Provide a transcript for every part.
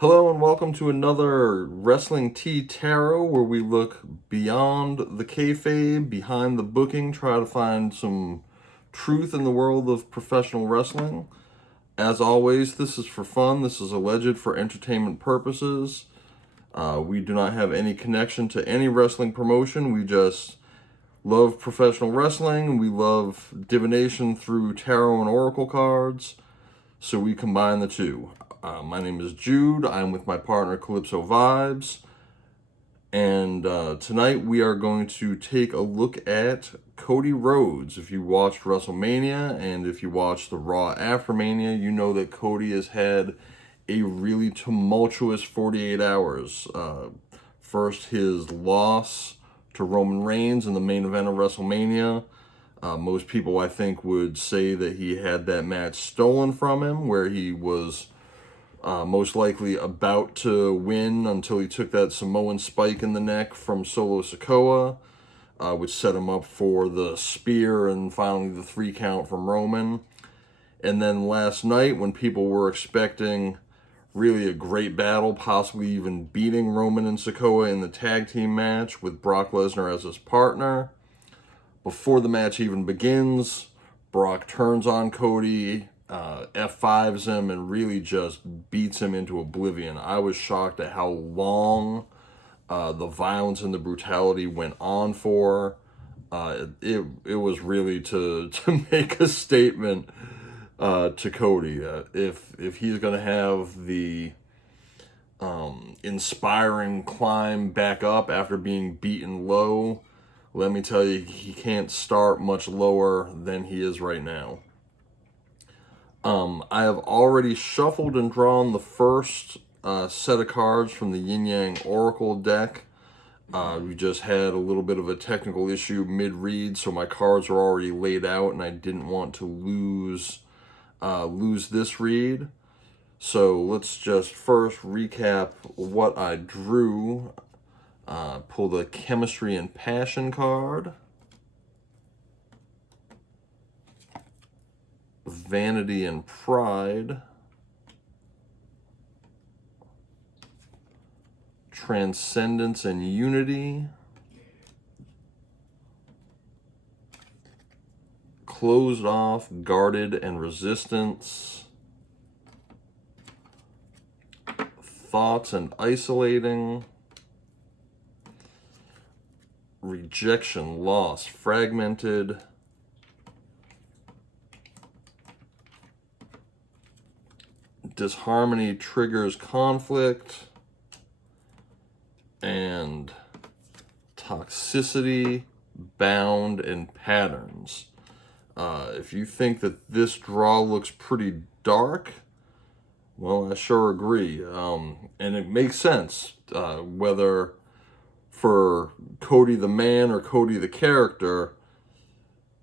Hello and welcome to another Wrestling Tea Tarot where we look beyond the kayfabe, behind the booking, try to find some truth in the world of professional wrestling. As always, this is for fun. This is alleged for entertainment purposes. We do not have any connection to any wrestling promotion. We just love professional wrestling. We love divination through tarot and oracle cards. So we combine the two. My name is Jude. I'm with my partner Calypso Vibes. And tonight we are going to take a look at Cody Rhodes. If you watched WrestleMania and if you watched the Raw after Mania, you know that Cody has had a really tumultuous 48 hours. First, his loss to Roman Reigns in the main event of WrestleMania. Most people, I think, would say that he had that match stolen from him, where he was most likely about to win until he took that Samoan spike in the neck from Solo Sikoa, which set him up for the spear and finally the 3 count from Roman. And then last night, when people were expecting really a great battle, possibly even beating Roman and Sikoa in the tag team match with Brock Lesnar as his partner, before the match even begins, Brock turns on Cody, F5s him, and really just beats him into oblivion. I was shocked at how long the violence and the brutality went on for. It was really to make a statement to Cody. If he's going to have the inspiring climb back up after being beaten low, let me tell you, he can't start much lower than he is right now. I have already shuffled and drawn the first set of cards from the Yin Yang Oracle deck. We just had a little bit of a technical issue mid-read, so my cards are already laid out, and I didn't want to lose this read. So let's just first recap what I drew. Pull the Chemistry and Passion card. Vanity and Pride. Transcendence and Unity. Closed Off, Guarded, and Resistance. Thoughts and Isolating. Rejection, Loss, Fragmented. Disharmony Triggers Conflict. And Toxicity, Bound, and Patterns. If you think that this draw looks pretty dark, well, I sure agree. And it makes sense, whether for Cody the man or Cody the character,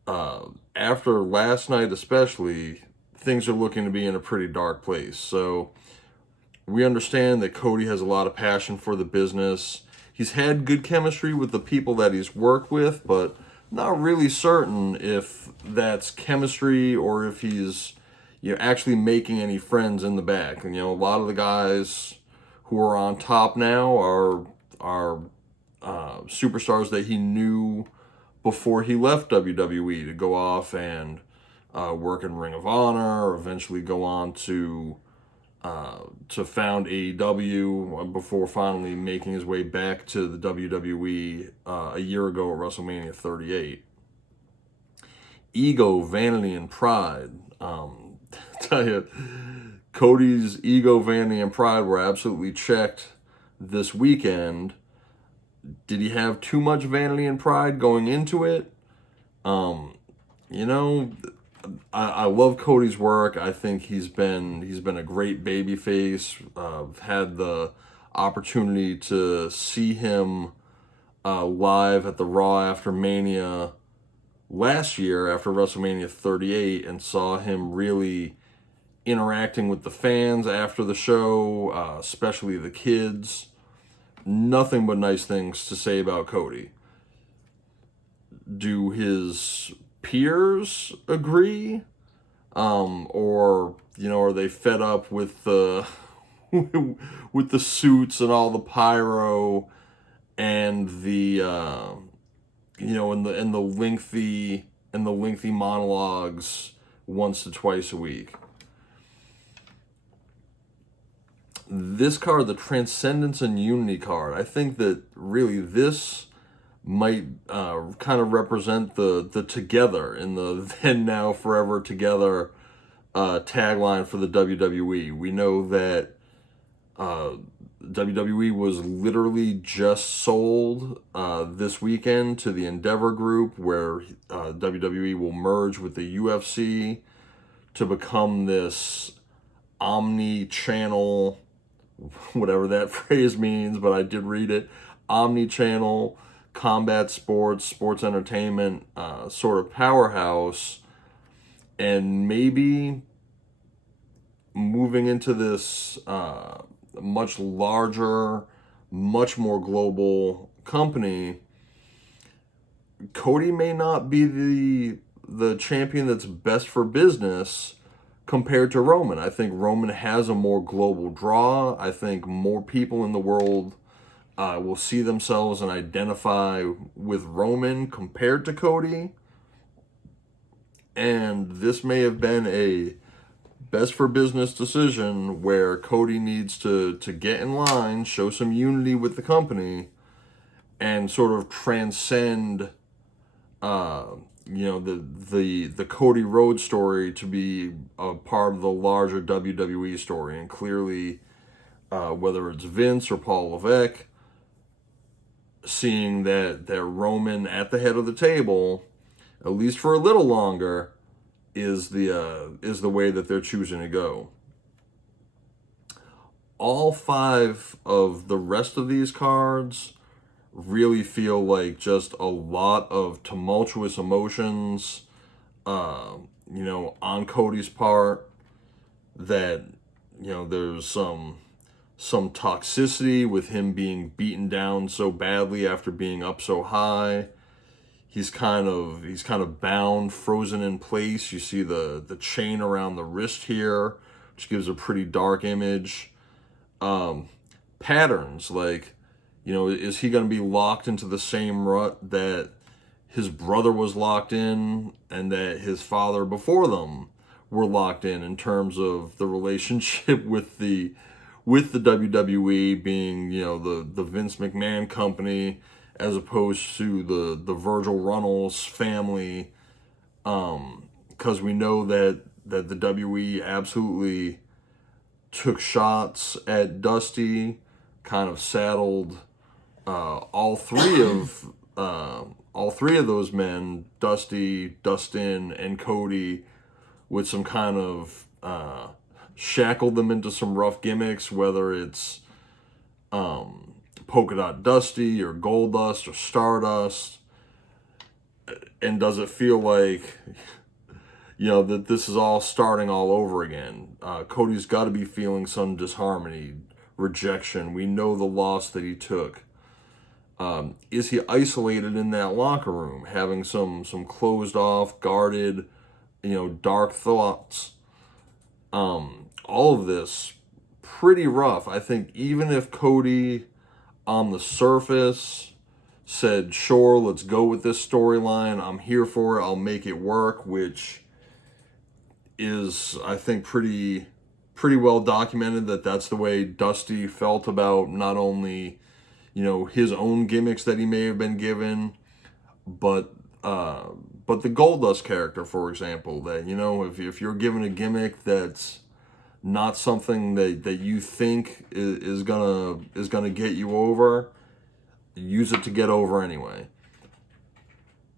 after last night especially, things are looking to be in a pretty dark place. So we understand that Cody has a lot of passion for the business. He's had good chemistry with the people that he's worked with, but not really certain if that's chemistry or if he's actually making any friends in the back. And a lot of the guys who are on top now are superstars that he knew before he left WWE to go off and work in Ring of Honor, or eventually go on to found AEW before finally making his way back to the WWE a year ago at WrestleMania 38. Ego, Vanity, and Pride. Tell you, Cody's ego, vanity, and pride were absolutely checked this weekend. Did he have too much vanity and pride going into it? I love Cody's work. I think he's been a great babyface. I've had the opportunity to see him live at the Raw after Mania last year, after WrestleMania 38, and saw him really interacting with the fans after the show, especially the kids. Nothing but nice things to say about Cody. Do his peers agree? Or are they fed up with the with the suits and all the pyro and the and the lengthy monologues once to twice a week. This card, the Transcendence and Unity card, I think that really this might kind of represent the together in the then, now, forever together tagline for the WWE. We know that WWE was literally just sold this weekend to the Endeavor Group, where WWE will merge with the UFC to become this omni-channel, whatever that phrase means, but I did read it, omni-channel combat sports entertainment sort of powerhouse, and maybe moving into this much larger, much more global company. Cody may not be the champion that's best for business compared to Roman. I think Roman has a more global draw. I think more people in the world will see themselves and identify with Roman compared to Cody. And this may have been a best for business decision where Cody needs to get in line, show some unity with the company, and sort of transcend the Cody Rhodes story to be a part of the larger WWE story. And clearly, whether it's Vince or Paul Levesque, seeing that Roman at the head of the table, at least for a little longer, is the way that they're choosing to go. All 5 of the rest of these cards really feel like just a lot of tumultuous emotions, on Cody's part. That, there's some toxicity with him being beaten down so badly after being up so high. He's kind of bound, frozen in place. You see the chain around the wrist here, which gives a pretty dark image. Patterns, like, is he going to be locked into the same rut that his brother was locked in and that his father before them were locked in terms of the relationship with the WWE being, the Vince McMahon company, as opposed to the Virgil Runnels family, because we know that the WWE absolutely took shots at Dusty, kind of saddled all three of those men, Dusty, Dustin, and Cody, with some kind of shackled them into some rough gimmicks, whether it's Polka Dot Dusty or Goldust or Stardust. And does it feel like, that this is all starting all over again? Cody's got to be feeling some disharmony, rejection. We know the loss that he took. Is he isolated in that locker room, having some closed off, guarded, dark thoughts? All of this pretty rough. I think even if Cody on the surface said, sure, let's go with this storyline, I'm here for it, I'll make it work, which is, I think, pretty well documented that that's the way Dusty felt about not only, his own gimmicks that he may have been given, but the Goldust character, for example, that, if you're given a gimmick that's not something that you think is gonna get you over, use it to get over anyway.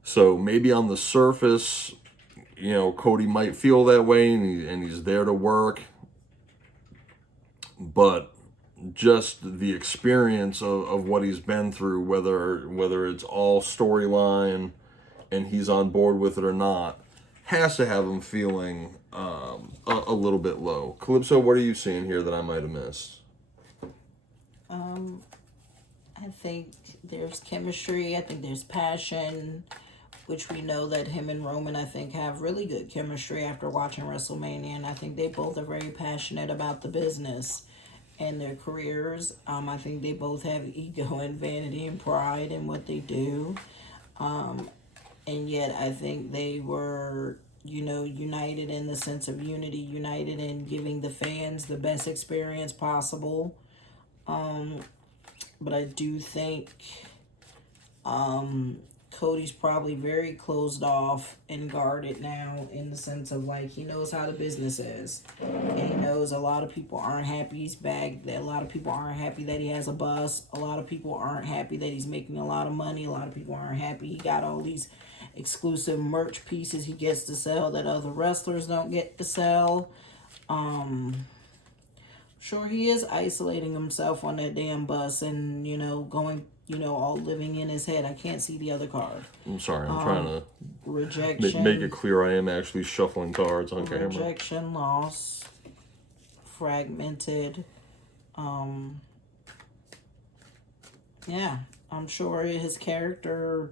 So maybe on the surface, Cody might feel that way, and he's there to work, but just the experience of what he's been through, whether it's all storyline and he's on board with it or not, has to have him feeling a little bit low. Calypso, what are you seeing here that I might have missed? I think there's chemistry. I think there's passion, which we know that him and Roman, I think, have really good chemistry after watching WrestleMania. And I think they both are very passionate about the business. and their careers. I think they both have ego and vanity and pride in what they do. And yet I think they were, united in the sense of unity, united in giving the fans the best experience possible. But I do think Cody's probably very closed off and guarded now in the sense of like he knows how the business is. And he knows a lot of people aren't happy he's back. That a lot of people aren't happy that he has a bus. A lot of people aren't happy that he's making a lot of money. A lot of people aren't happy he got all these exclusive merch pieces he gets to sell that other wrestlers don't get to sell. Sure, he is isolating himself on that damn bus and, going, all living in his head. I can't see the other card. I'm sorry, I'm trying to Rejection. make it clear I am actually shuffling cards on camera. Rejection, loss, fragmented. Yeah, I'm sure his character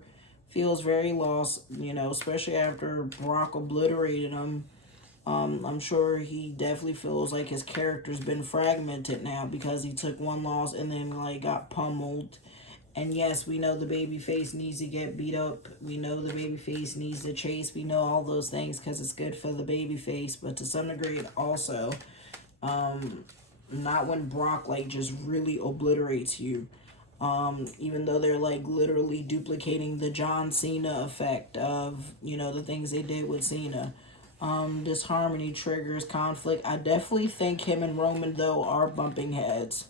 feels very lost, especially after Brock obliterated him. I'm sure he definitely feels like his character's been fragmented now because he took one loss and then got pummeled. And yes, we know the babyface needs to get beat up. We know the babyface needs to chase. We know all those things because it's good for the babyface. But to some degree, also, not when Brock just really obliterates you. Even though they're literally duplicating the John Cena effect of the things they did with Cena. Disharmony triggers conflict. I definitely think him and Roman though are bumping heads.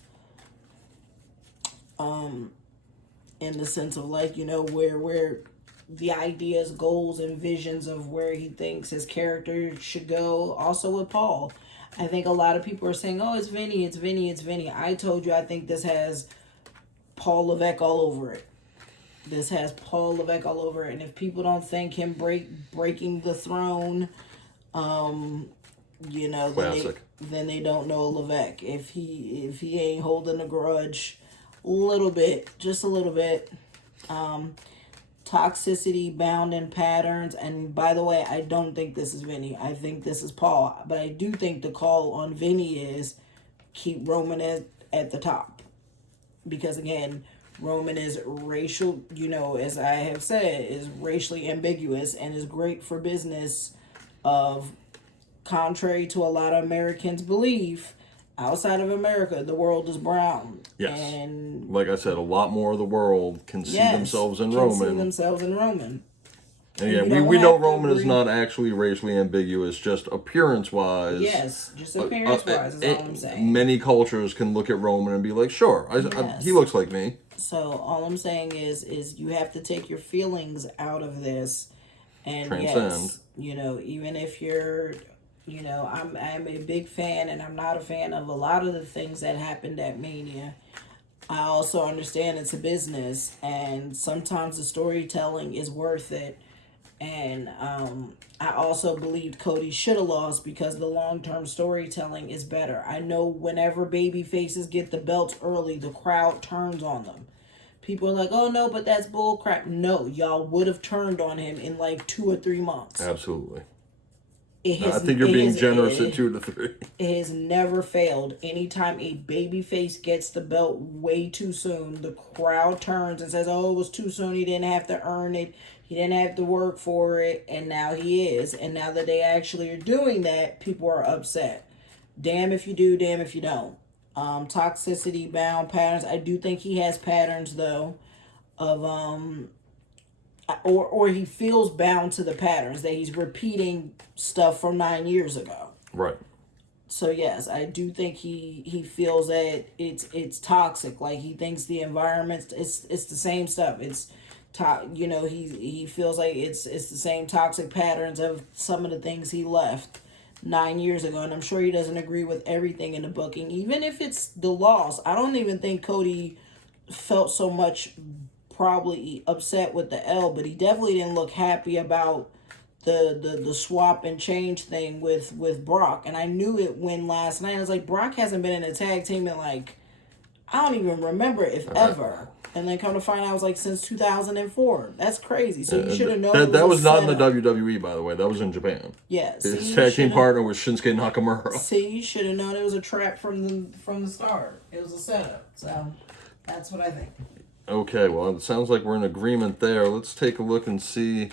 In the sense of where the ideas, goals, and visions of where he thinks his character should go. Also with Paul, I think a lot of people are saying, "Oh, it's Vinny, it's Vinny, it's Vinny." I told you I think this has Paul Levesque all over it. This has Paul Levesque all over it, and if people don't think him breaking the throne, then they don't know Levesque. If he ain't holding a grudge, just a little bit. Toxicity bound in patterns, and by the way, I don't think this is Vinny. I think this is Paul, but I do think the call on Vinny is keep Roman at the top. Because again, Roman is racial, as I have said, is racially ambiguous and is great for business of, contrary to a lot of Americans' belief, outside of America, the world is brown. Yes. And like I said, a lot more of the world can see themselves in Roman. And again, we know Roman is not actually racially ambiguous, just appearance-wise. Yes, just appearance-wise is all I'm saying. Many cultures can look at Roman and be like, sure, he looks like me. So all I'm saying is you have to take your feelings out of this. And transcend. Yes, even if you're, I'm a big fan and I'm not a fan of a lot of the things that happened at Mania. I also understand it's a business and sometimes the storytelling is worth it. And I also believed Cody should have lost because the long-term storytelling is better. I know whenever baby faces get the belts early, the crowd turns on them. People are like, oh no, but that's bull crap. No, y'all would have turned on him in 2 or 3 months. Absolutely. I think you're being generous at 2 to 3. It has never failed. Anytime a babyface gets the belt way too soon, the crowd turns and says, oh, it was too soon. He didn't have to earn it. He didn't have to work for it. And now he is. And now that they actually are doing that, people are upset. Damn if you do, damn if you don't. Toxicity bound patterns. I do think he has patterns though of or he feels bound to the patterns that he's repeating stuff from 9 years ago. Right. So yes, I do think he feels that it's toxic. He thinks the environment it's the same stuff. It's he feels like it's the same toxic patterns of some of the things he left 9 years ago, and I'm sure he doesn't agree with everything in the booking, even if it's the loss. I don't even think Cody felt so much probably upset with the L, but he definitely didn't look happy about the swap and change thing with Brock. And I knew it when last night. I was like, Brock hasn't been in a tag team in I don't even remember if ever. And then come to find out, it was like since 2004. That's crazy. So you should have known it That was that a was not in the setup. WWE, by the way. That was in Japan. Yeah, His see, you tag team should have. partner was Shinsuke Nakamura. See, you should have known it was a trap from the start. It was a setup. So that's what I think. Okay, well, it sounds like we're in agreement there. Let's take a look and see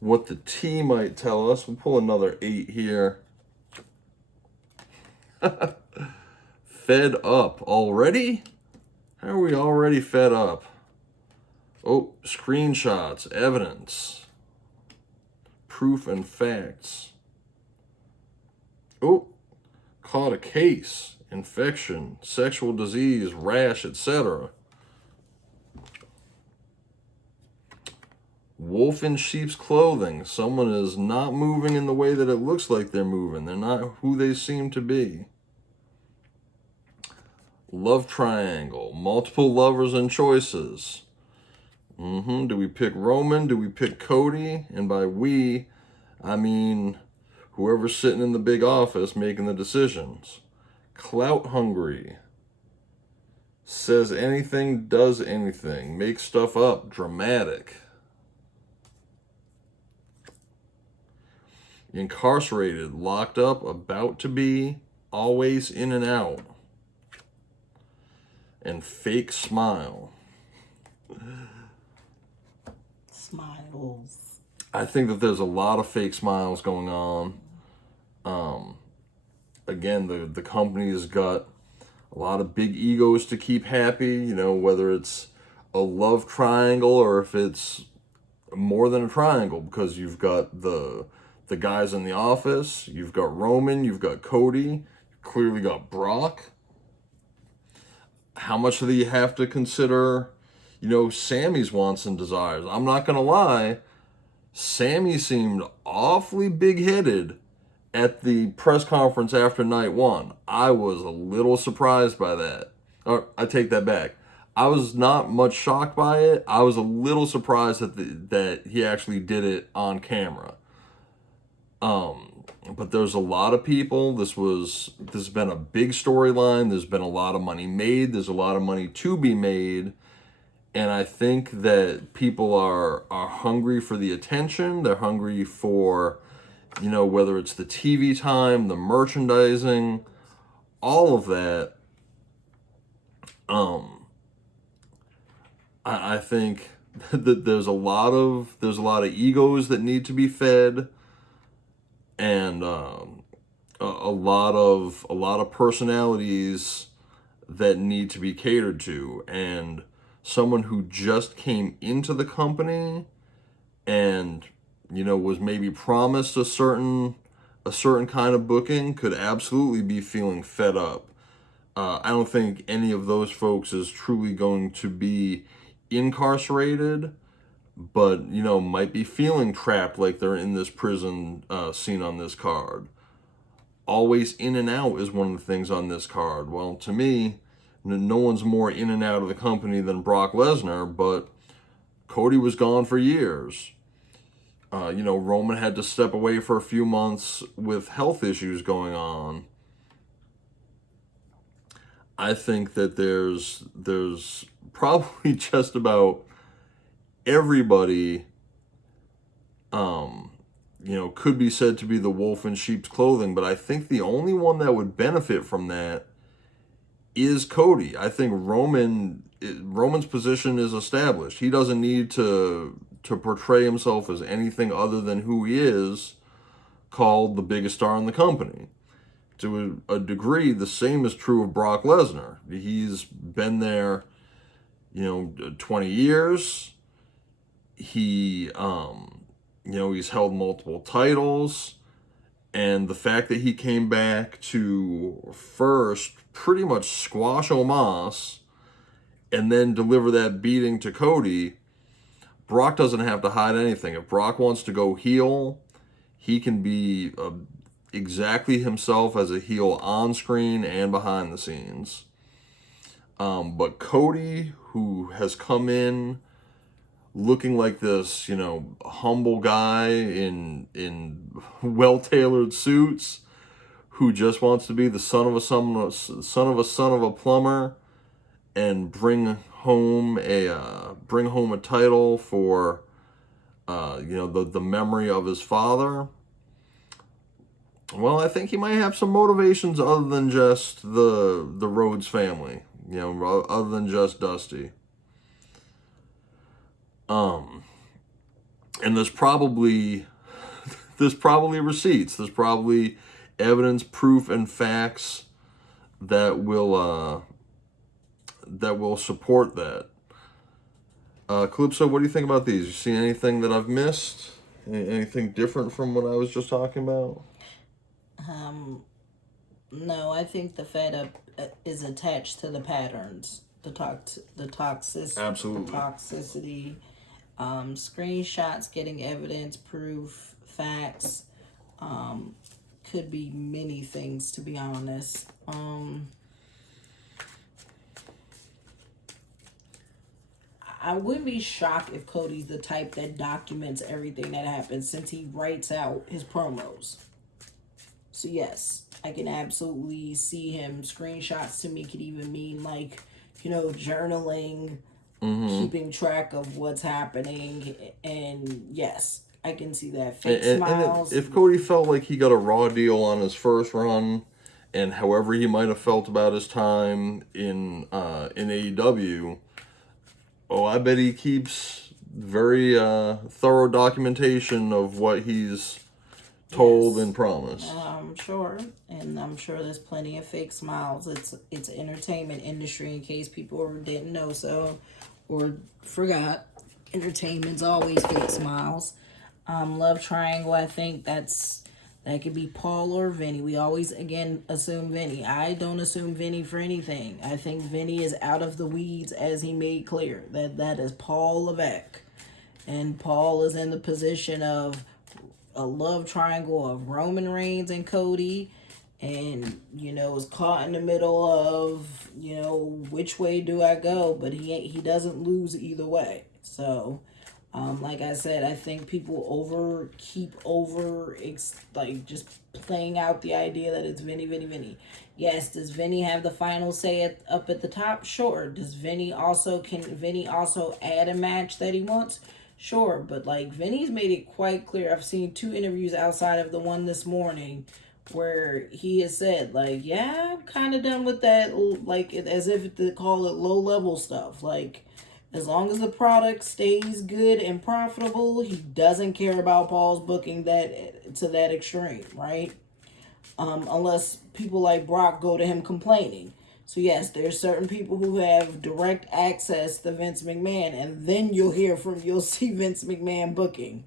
what the T might tell us. We'll pull another 8 here. Fed up already? How are we already fed up? Oh, screenshots, evidence, proof and facts. Oh, caught a case, infection, sexual disease, rash, etc. Wolf in sheep's clothing. Someone is not moving in the way that it looks like they're moving. They're not who they seem to be. Love triangle. Multiple lovers and choices. Do we pick Roman? Do we pick Cody? And by we, I mean whoever's sitting in the big office making the decisions. Clout hungry. Says anything, does anything. Makes stuff up. Dramatic. Incarcerated, locked up, about to be, always in and out. And fake smile. Smiles. I think that there's a lot of fake smiles going on. Again, the company's got a lot of big egos to keep happy, whether it's a love triangle or if it's more than a triangle, because you've got the guys in the office, you've got Roman, you've got Cody, you've clearly got Brock. How much do you have to consider, Sammy's wants and desires? I'm not going to lie, Sammy seemed awfully big-headed at the press conference after night 1. I was a little surprised by that. Or, I take that back. I was not much shocked by it. I was a little surprised that he actually did it on camera. But there's a lot of people. This has been a big storyline. There's been a lot of money made. There's a lot of money to be made. And I think that people are hungry for the attention. They're hungry for, whether it's the TV time, the merchandising, all of that. I think that there's a lot of egos that need to be fed, and a lot of personalities that need to be catered to. And someone who just came into the company and was maybe promised a certain kind of booking could absolutely be feeling fed up. I don't think any of those folks is truly going to be incarcerated, but might be feeling trapped, like they're in this prison scene on this card. Always in and out is one of the things on this card. Well, to me, no one's more in and out of the company than Brock Lesnar, but Cody was gone for years. Roman had to step away for a few months with health issues going on. I think that there's probably just about everybody, could be said to be the wolf in sheep's clothing, but I think the only one that would benefit from that is Cody. I think Roman's position is established. He doesn't need to portray himself as anything other than who he is, called the biggest star in the company. To a degree, the same is true of Brock Lesnar. He's been there, 20 years. He, he's held multiple titles. And the fact that he came back to first pretty much squash Omos and then deliver that beating to Cody, Brock doesn't have to hide anything. If Brock wants to go heel, he can be exactly himself as a heel on screen and behind the scenes. But Cody, who has come in looking like this, humble guy in well-tailored suits, who just wants to be the son of a plumber, and bring home a title for the memory of his father. Well, I think he might have some motivations other than just the Rhodes family, other than just Dusty. And there's probably receipts. There's probably evidence, proof, and facts that will support that. Calypso, what do you think about these? You see anything that I've missed? Anything different from what I was just talking about? No, I think the fed up is attached to the patterns, the Absolutely. toxicity, screenshots, getting evidence, proof, facts. Could be many things, to be honest. I wouldn't be shocked if Cody's the type that documents everything that happens, since he writes out his promos. So yes, I can absolutely see him. Screenshots to me could even mean like, journaling, keeping track of what's happening, and yes, I can see that. Fake smiles. And if Cody felt like he got a raw deal on his first run, and however he might have felt about his time in AEW, I bet he keeps very thorough documentation of what he's told and promised. I'm sure, and I'm sure there's plenty of fake smiles. It's an entertainment industry, in case people didn't know so or forgot. Entertainment's always fake smiles. Love triangle, I think that could be Paul or Vinny. We always again assume Vinny. I don't assume Vinny for anything. I think Vinny is out of the weeds, as he made clear. That is Paul Levesque, and Paul is in the position of a love triangle of Roman Reigns and Cody, and is caught in the middle of which way do I go, but he doesn't lose either way. So like I said, I think people keep just playing out the idea that it's Vinny. Yes, does Vinny have the final say up at the top? Sure. Can Vinny also add a match that he wants? Sure, but Vinny's made it quite clear. I've seen 2 interviews outside of the one this morning where he has said yeah, I'm kind of done with that, as if to call it low level stuff. As long as the product stays good and profitable, he doesn't care about Paul's booking that to that extreme, right? Unless people like Brock go to him complaining. So yes, there's certain people who have direct access to Vince McMahon, and then you'll see Vince McMahon booking.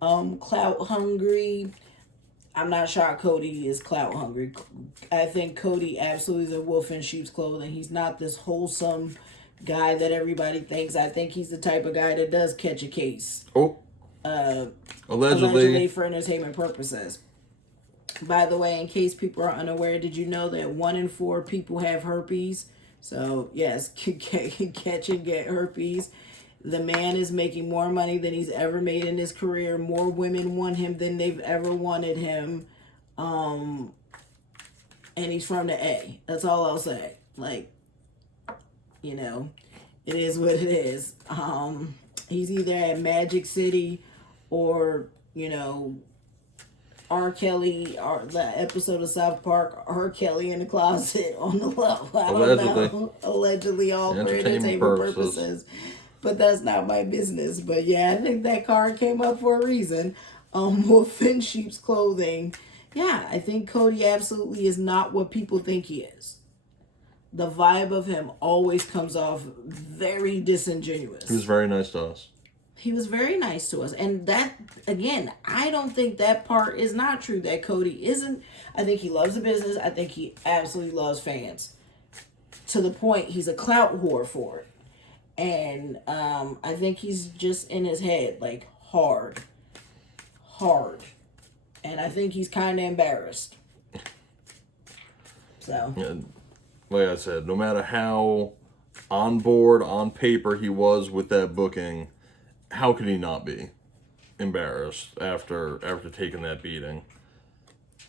Clout hungry. I'm not shocked Cody is clout hungry. I think Cody absolutely is a wolf in sheep's clothing. He's not this wholesome guy that everybody thinks. I think he's the type of guy that does catch a case. Allegedly for entertainment purposes. By the way, in case people are unaware, did you know that 1 in 4 people have herpes? So, yes, catch and get herpes. The man is making more money than he's ever made in his career. More women want him than they've ever wanted him. And he's from the A. That's all I'll say. It is what it is. He's either at Magic City or, R. Kelly, or the episode of South Park, R. Kelly in the closet on the level. I don't know. Allegedly, all for entertainment purposes. But that's not my business. But yeah, I think that card came up for a reason. Wolf in sheep's clothing. Yeah, I think Cody absolutely is not what people think he is. The vibe of him always comes off very disingenuous. He was very nice to us. He was very nice to us. And that, again, I don't think that part is not true, that Cody isn't. I think he loves the business. I think he absolutely loves fans. To the point, he's a clout whore for it. And I think he's just in his head, hard. And I think he's kind of embarrassed. So. Yeah, like I said, no matter how on board, on paper he was with that booking, how could he not be embarrassed after taking that beating?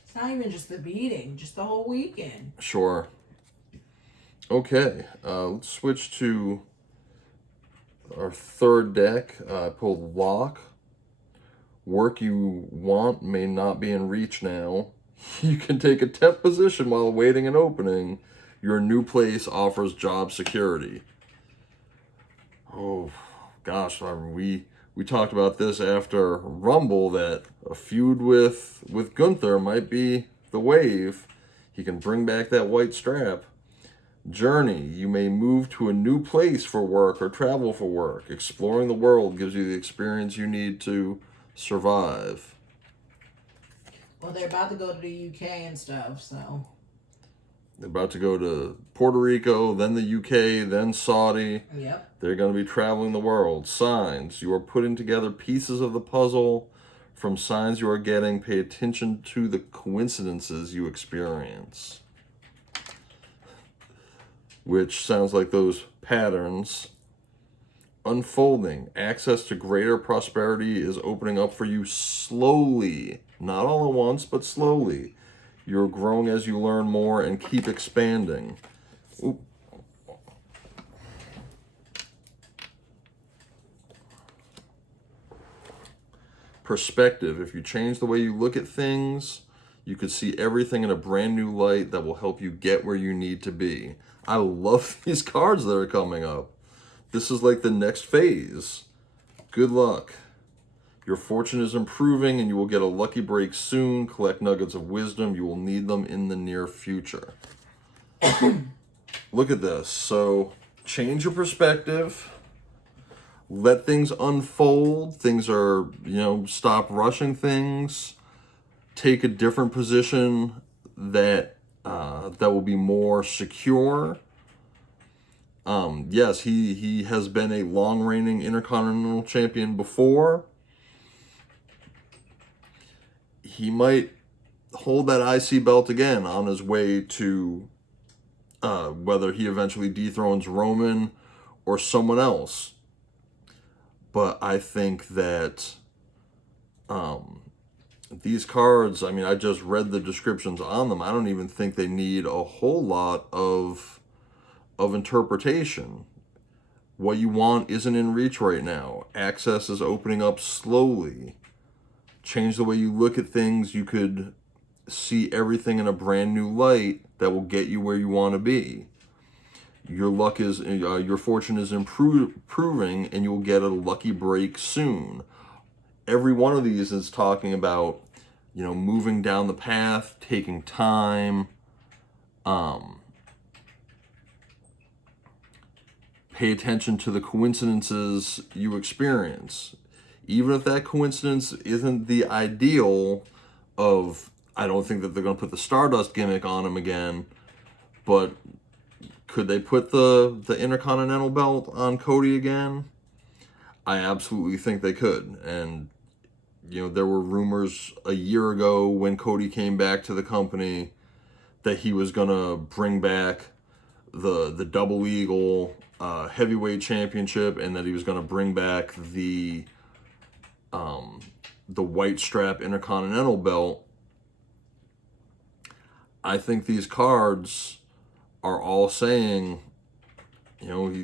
It's not even just the beating, just the whole weekend. Sure. Okay, let's switch to our third deck. I pulled Lock. Work you want may not be in reach now. You can take a temp position while awaiting an opening. Your new place offers job security. Oh, gosh, we talked about this after Rumble that a feud with Gunther might be the wave. He can bring back that white strap. Journey. You may move to a new place for work or travel for work. Exploring the world gives you the experience you need to survive. Well, they're about to go to the UK and stuff, so. They're about to go to Puerto Rico, then the UK, then Saudi. Yep. They're going to be traveling the world. Signs. You are putting together pieces of the puzzle from signs you are getting. Pay attention to the coincidences you experience. Which sounds like those patterns. Unfolding. Access to greater prosperity is opening up for you slowly. Not all at once, but slowly. You're growing as you learn more and keep expanding. Oop. Perspective. If you change the way you look at things, you could see everything in a brand new light that will help you get where you need to be. I love these cards that are coming up. This is like the next phase. Good luck. Your fortune is improving and you will get a lucky break soon. Collect nuggets of wisdom. You will need them in the near future. Look at this. So, change your perspective. Let things unfold. Things are, stop rushing things. Take a different position that will be more secure. Yes, he has been a long reigning Intercontinental Champion before. He might hold that IC belt again on his way to whether he eventually dethrones Roman or someone else. But I think that these cards, I just read the descriptions on them. I don't even think they need a whole lot of interpretation. What you want isn't in reach right now. Access is opening up slowly. Change the way you look at things. You could see everything in a brand new light that will get you where you want to be. Your luck is, your fortune is improving, and you will get a lucky break soon. Every one of these is talking about, moving down the path, taking time. Pay attention to the coincidences you experience. Even if that coincidence isn't the ideal of, I don't think that they're going to put the Stardust gimmick on him again, but could they put the Intercontinental belt on Cody again? I absolutely think they could. And, there were rumors a year ago when Cody came back to the company that he was going to bring back the Double Eagle heavyweight championship, and that he was going to bring back the white strap Intercontinental belt. I think these cards are all saying,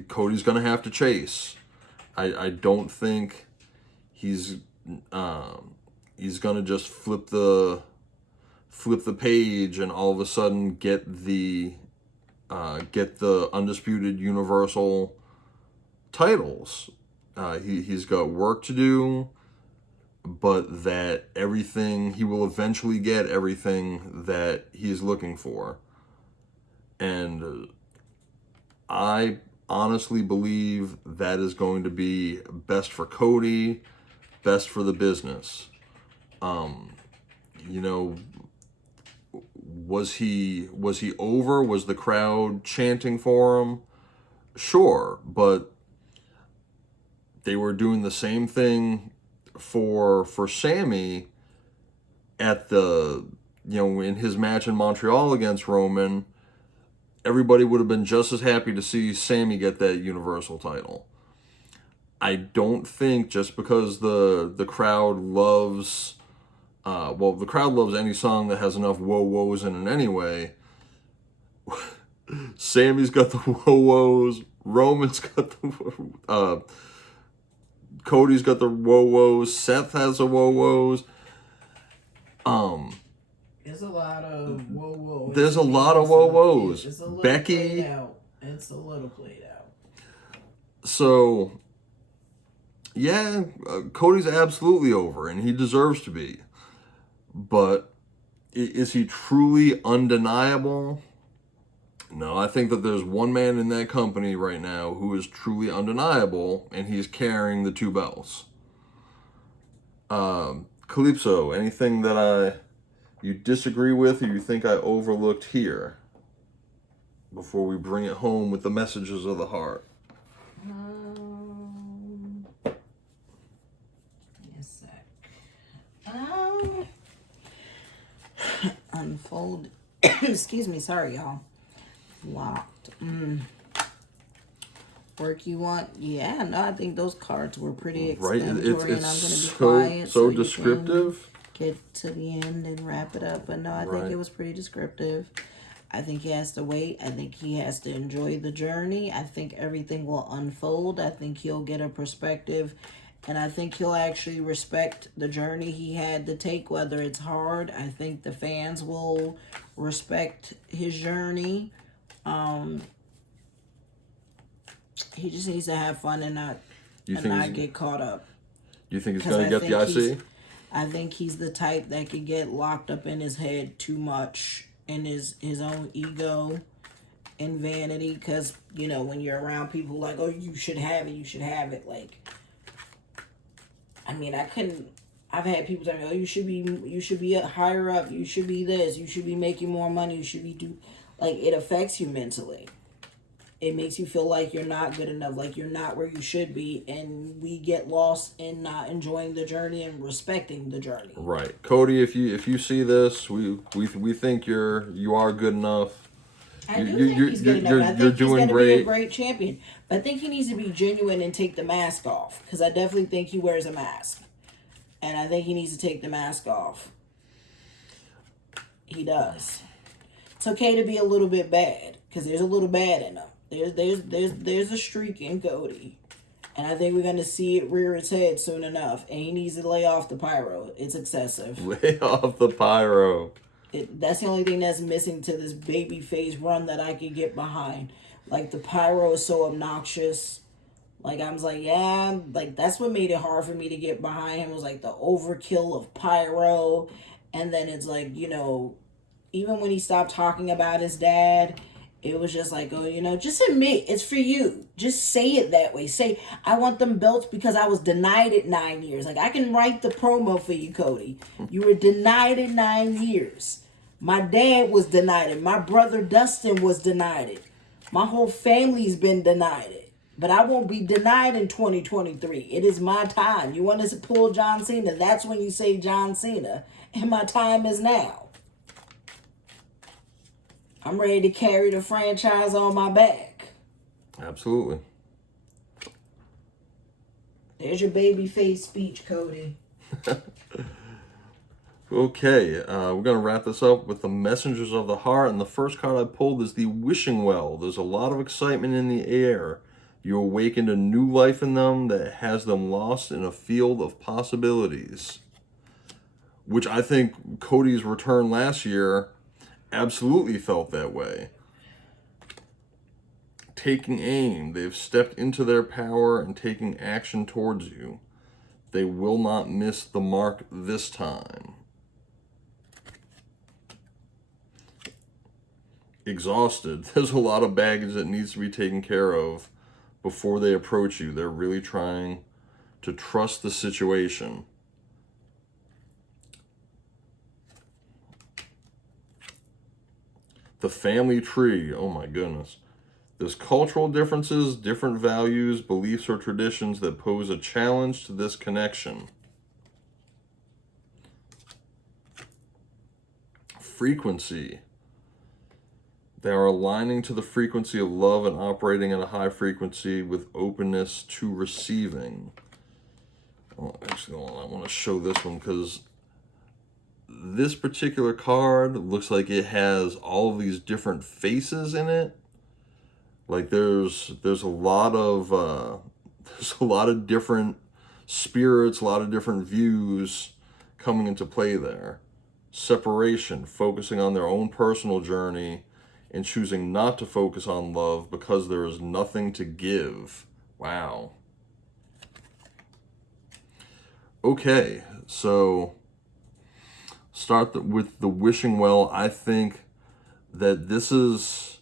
Cody's going to have to chase. I don't think he's going to just flip the page and all of a sudden get the undisputed Universal titles. He's got work to do, but that he will eventually get everything that he's looking for. And I honestly believe that is going to be best for Cody, best for the business. Was he over? Was the crowd chanting for him? Sure, but they were doing the same thing for Sammy at the in his match in Montreal against Roman. Everybody would have been just as happy to see Sammy get that Universal title. I don't think just because the crowd loves the crowd loves any song that has enough whoa-woes in it anyway. Sammy's got the whoa-wows. Roman's got the... Cody's got the whoa-wows. Seth has the whoa-wows. There's a lot of whoa-wows. There's a lot of whoa-wows. It's a little Becky. played out. It's a little played out. So, yeah, Cody's absolutely over, and he deserves to be. But is he truly undeniable? No, I think that there's one man in that company right now who is truly undeniable, and he's carrying the two belts. Calypso, anything that you disagree with or you think I overlooked here before we bring it home with the messages of the heart? Give me a sec. Unfold. Excuse me, sorry, y'all. Locked. Work you want? Yeah, no, I think those cards were pretty explanatory, right? and I'm going to be quiet so descriptive. Get to the end and wrap it up. But no, I think it was pretty descriptive. I think he has to wait. I think he has to enjoy the journey. I think everything will unfold. I think he'll get a perspective, and I think he'll actually respect the journey he had to take, whether it's hard. I think the fans will respect his journey. He just needs to have fun and not get caught up. You think he's going to get the IC? I think he's the type that could get locked up in his head too much in his own ego and vanity. Because, you know, when you're around people like, oh, you should have it. Like, I mean, I've had people tell me, oh, you should be higher up. You should be this. You should be making more money. You should be like, it affects you mentally. It makes you feel like you're not good enough, like you're not where you should be, and we get lost in not enjoying the journey and respecting the journey. Right, Cody. If you see this, we think you are good enough. I do think he's good enough. I think he's going to be a great champion, but I think he needs to be genuine and take the mask off, because I definitely think he wears a mask, and I think he needs to take the mask off. He does. It's okay to be a little bit bad, because there's a little bad in him. There's a streak in Cody, and I think we're going to see it rear its head soon enough, and he needs to lay off the pyro. It's excessive. Lay off the pyro. That's the only thing that's missing to this babyface run that I can get behind. Like, the pyro is so obnoxious. Like, I was like, yeah, like, that's what made it hard for me to get behind him, was like the overkill of pyro. And then it's like, you know, even when he stopped talking about his dad, it was just like, oh, you know, just admit it's for you. Just say it that way. Say, I want them belts because I was denied it 9 years. Like, I can write the promo for you, Cody. You were denied it 9 years. My dad was denied it. My brother Dustin was denied it. My whole family's been denied it. But I won't be denied in 2023. It is my time. You want us to pull John Cena? That's when you say John Cena. And my time is now. I'm ready to carry the franchise on my back. Absolutely. There's your babyface speech, Cody. Okay, we're going to wrap this up with the Messengers of the Heart. And the first card I pulled is the Wishing Well. There's a lot of excitement in the air. You awakened a new life in them that has them lost in a field of possibilities. Which I think Cody's return last year absolutely felt that way. Taking aim. They've stepped into their power and taking action towards you. They will not miss the mark this time. Exhausted. There's a lot of baggage that needs to be taken care of before they approach you. They're really trying to trust the situation. The family tree. Oh my goodness. There's cultural differences, different values, beliefs, or traditions that pose a challenge to this connection. Frequency. They are aligning to the frequency of love and operating at a high frequency with openness to receiving. Oh, actually, I want to show this one because this particular card looks like it has all of these different faces in it. Like there's a lot of there's a lot of different spirits, a lot of different views coming into play there. Separation, focusing on their own personal journey and choosing not to focus on love because there is nothing to give. Wow. Okay, so with the wishing well. I think that this is,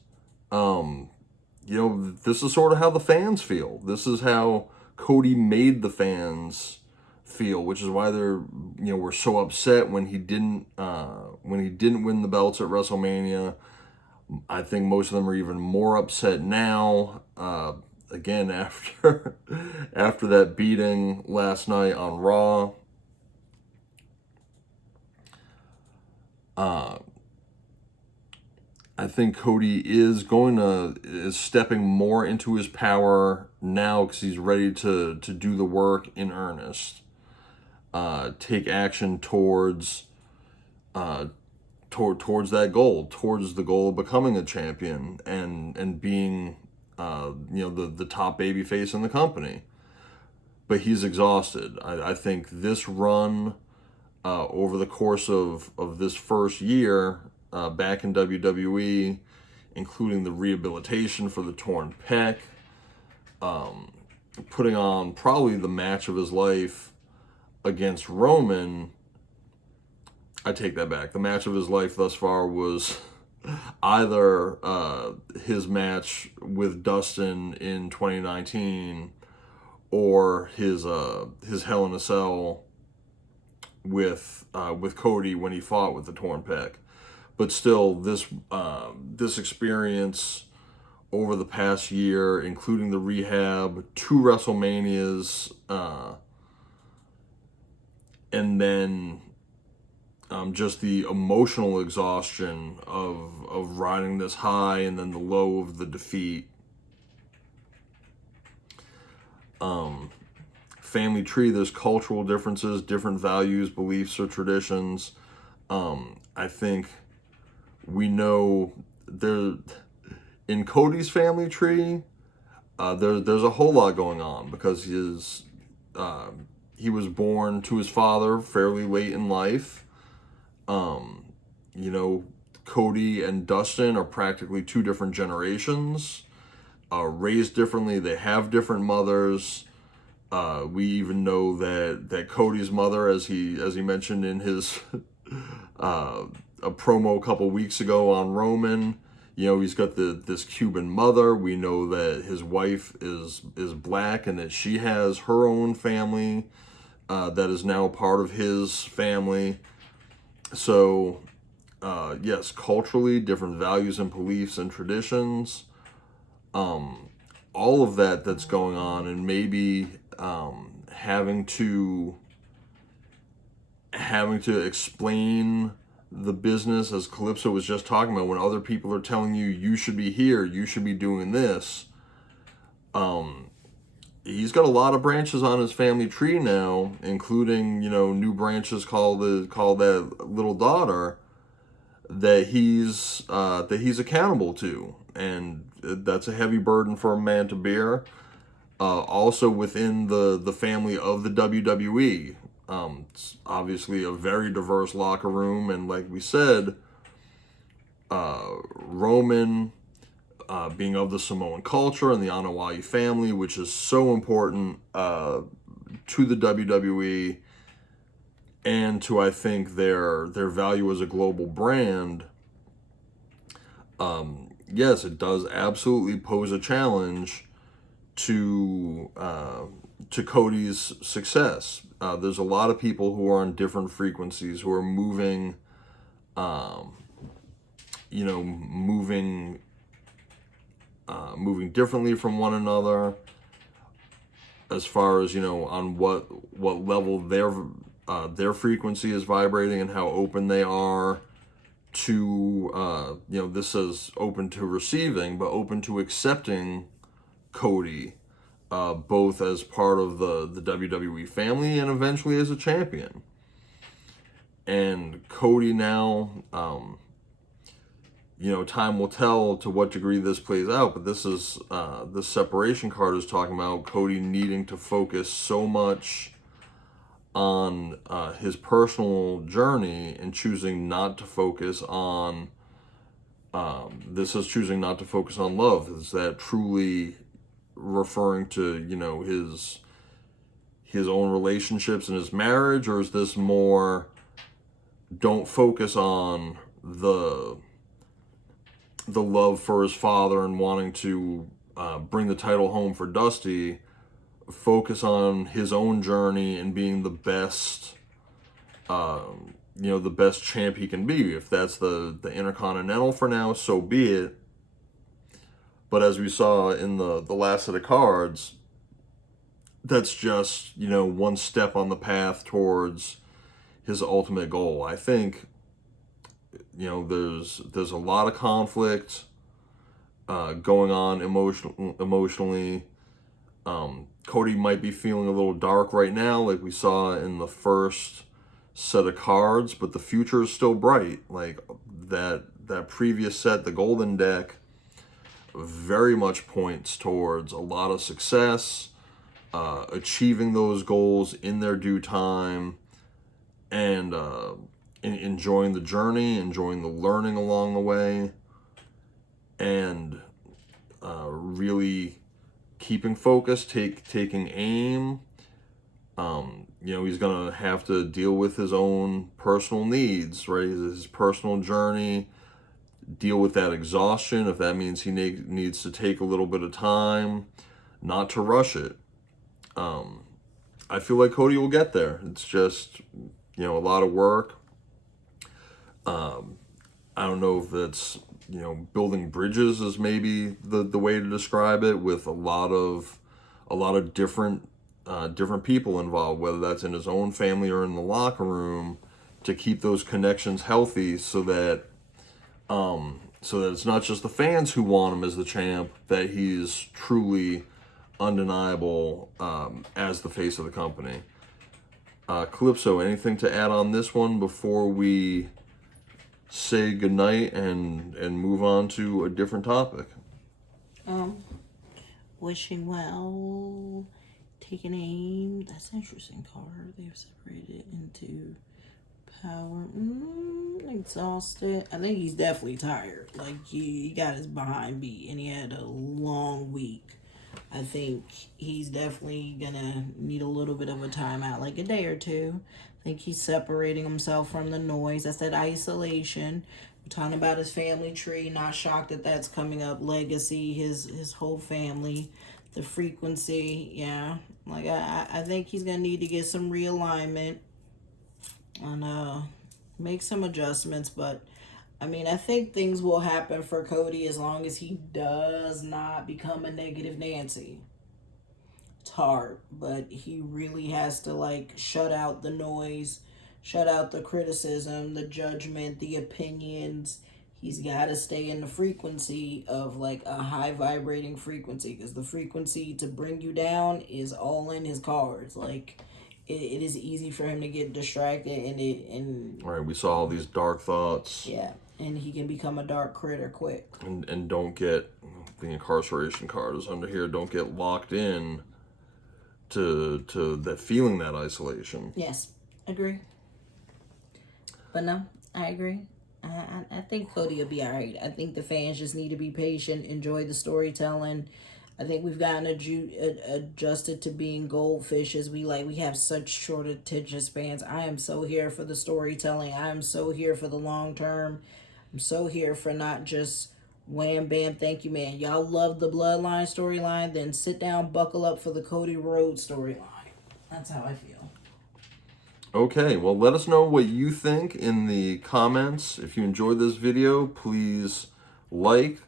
this is sort of how the fans feel. This is how Cody made the fans feel, which is why we're so upset when he didn't win the belts at WrestleMania. I think most of them are even more upset now. Again, after after that beating last night on Raw. I think Cody is stepping more into his power now because he's ready to do the work in earnest. Take action towards towards that goal, towards the goal of becoming a champion and being the top baby face in the company. But he's exhausted. I think this run over the course of this first year back in WWE, including the rehabilitation for the torn pec, putting on probably the match of his life against Roman. I take that back. The match of his life thus far was either his match with Dustin in 2019 or his Hell in a Cell with Cody when he fought with the torn pec. But still, this experience over the past year, including the rehab, 2 WrestleManias, and then just the emotional exhaustion of riding this high and then the low of the defeat. Family tree, there's cultural differences, different values, beliefs, or traditions. I think we know there in Cody's family tree, there's a whole lot going on because he was born to his father fairly late in life. Cody and Dustin are practically 2 different generations, raised differently. They have different mothers. We even know that Cody's mother, as he mentioned in his a promo a couple weeks ago on Roman, he's got this Cuban mother. We know that his wife is black and that she has her own family that is now part of his family. So, yes, culturally, different values and beliefs and traditions. All of that's going on, and maybe having to explain the business, as Calypso was just talking about, when other people are telling you should be here, you should be doing this. He's got a lot of branches on his family tree now, including new branches called that little daughter that he's accountable to, and that's a heavy burden for a man to bear. Also within the family of the WWE, it's obviously a very diverse locker room, and like we said, Roman being of the Samoan culture and the Anoa'i family, which is so important to the WWE and to, I think, their value as a global brand. Yes, it does absolutely pose a challenge to Cody's success. There's a lot of people who are on different frequencies, who are moving differently from one another, as far as on what level their frequency is vibrating and how open they are to this is open to receiving, but open to accepting Cody, both as part of the WWE family and eventually as a champion. And Cody now, time will tell to what degree this plays out, but this is this separation card is talking about Cody needing to focus so much on his personal journey and choosing not to focus on this is choosing not to focus on love. Is that truly referring to his own relationships and his marriage, or is this more don't focus on the love for his father and wanting to bring the title home for Dusty, focus on his own journey and being the best, the best champ he can be? If that's the Intercontinental for now, so be it. But as we saw in the last set of cards, that's just, one step on the path towards his ultimate goal. I think, there's a lot of conflict going on emotionally. Cody might be feeling a little dark right now, like we saw in the first set of cards, but the future is still bright. Like that previous set, the Golden Deck, very much points towards a lot of success, achieving those goals in their due time, and enjoying the journey, enjoying the learning along the way, and really keeping focus, taking aim. He's gonna have to deal with his own personal needs, right? His personal journey, deal with that exhaustion. If that means he needs to take a little bit of time, not to rush it. I feel like Cody will get there. It's just, a lot of work. I don't know if that's, building bridges is maybe the way to describe it, with a lot of different people involved, whether that's in his own family or in the locker room, to keep those connections healthy, so that it's not just the fans who want him as the champ, that he's truly undeniable as the face of the company. Calypso, anything to add on this one before we say goodnight and move on to a different topic? Wishing well, taking aim. That's an interesting card. They've separated into power. Exhausted. I think he's definitely tired. Like he got his behind beat and he had a long week. I think he's definitely gonna need a little bit of a timeout, like a day or two. I think he's separating himself from the noise. That's that isolation. We're talking about his family tree. Not shocked that that's coming up. Legacy, his whole family, the frequency. Yeah, like I think he's gonna need to get some realignment and make some adjustments. But I think things will happen for Cody as long as he does not become a negative Nancy. It's hard, but he really has to shut out the noise, shut out the criticism, the judgment, the opinions. He's got to stay in the frequency of a high vibrating frequency, because the frequency to bring you down is all in his cards. It is easy for him to get distracted and Right, we saw all these dark thoughts. Yeah, and he can become a dark critter quick. And don't get, the incarceration card is under here, don't get locked in to that feeling, that isolation. Yes, agree. But no, I agree. I think Cody will be all right. I think the fans just need to be patient, enjoy the storytelling. I think we've gotten adjusted to being goldfishes. We have such short attention spans. I am so here for the storytelling. I am so here for the long term. I'm so here for not just wham bam thank you man. Y'all love the bloodline storyline, then sit down, buckle up for the Cody Rhodes storyline. That's how I feel. Okay, well, let us know what you think in the comments. If you enjoyed this video, please like,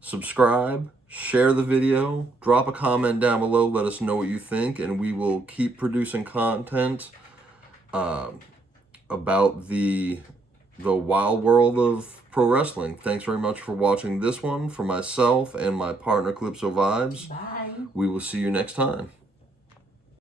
subscribe, share the video, drop a comment down below, let us know what you think, and we will keep producing content about the wild world of pro wrestling. Thanks very much for watching this one. For myself and my partner Calypso Vibes, Bye. we will see you next time.